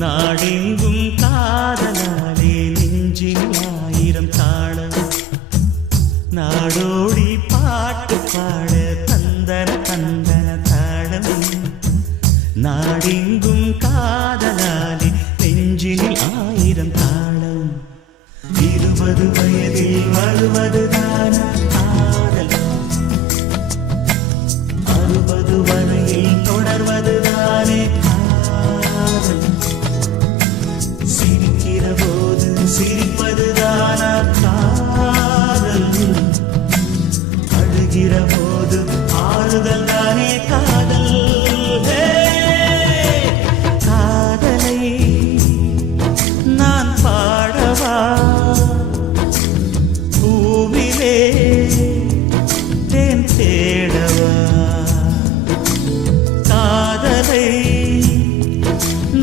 நாடெங்கும் காதலாலே நெஞ்சில் ஆயிரம் தாளம் நாடோடி பாட்டு பாட தந்தன தந்தன தாளம் நாடெங்கும் காதலாலே நெஞ்சில் ஆயிரம் தாளம் 20 வயதில் வருவதுதான காதல் 60 வரையில் தொடர்வதுதானே காதல் சிரிக்கிற போது சிரிப்பதுதான காதல் அழுகிற போது ஆறுதல் தானே காதல் காதலை நான் பாடவா பூவிலே தேன் தேடவா காதலை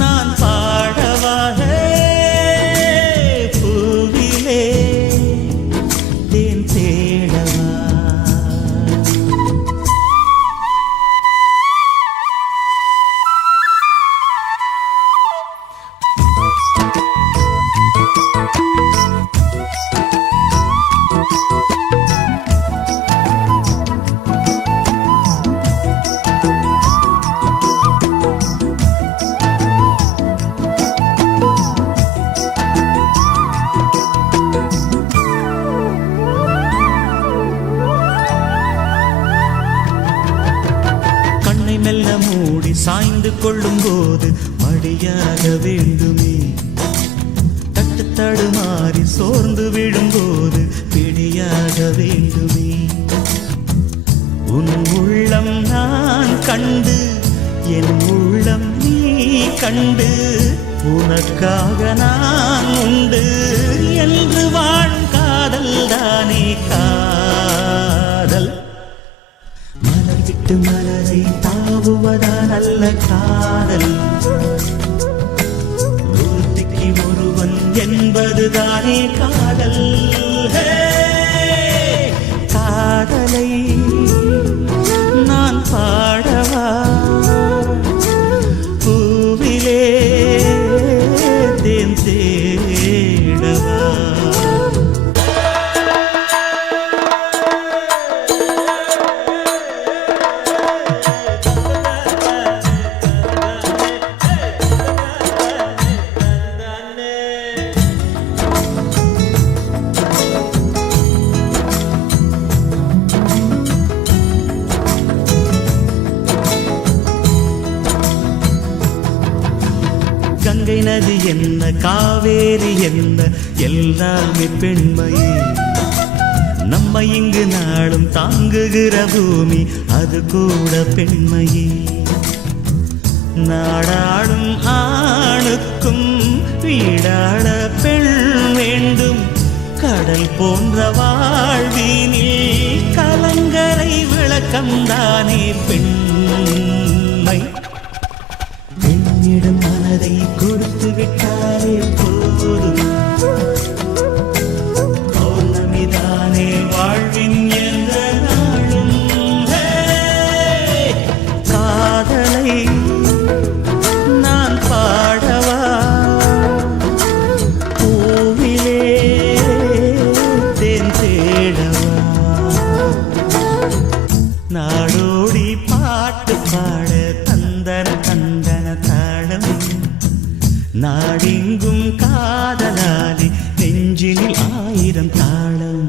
நான் பாடவா பூவிலே தேன் தேடவா மெல்ல மூடி சாய்ந்து கொள்ளும் போது மடியாக வேண்டுமே தட்டு தடுமாறி சோர்ந்து விழும்போது பிடியாக வேண்டுமே உன் உள்ளம் நான் கண்டு என் உள்ளம் நீ கண்டு உனக்காக நான் உண்டு என்று வாழும் காதல் தானே காதல் மலர் விட்டு மலரை தாவுவதா நல்ல காதல் ஒருத்திக்கு ஒருவன் என்பதுதானே காதல் காதலை நான் பாடவா பூவிலே தேன் தேடவா கங்கை நதி என்ன காவேரி என்ன எல்லாமே பெண்மையே நம்ம இங்கு நாளும் தாங்குகிற பூமி அது கூட பெண்மையே நாடாடும் ஆணுக்கும் வீடாட பெண் வேண்டும் கடல் போன்ற வாழ்வினில் கலங்கரை விளக்கம்தானே பெண்மை பெண்ணிடம் மனதை கொடுத்து விட்டாலே போதும் பௌர்ணமிதானே வாழ்வின் எந்த நாளும் காதலை நான் பாடவா பூவிலே தேன் தேடவா நாடோடி பாட்டு பாட தந்தன தந்தன தாளம் நாடெங்கும் காதலாலே நெஞ்சினில் ஆயிரம் தாளம்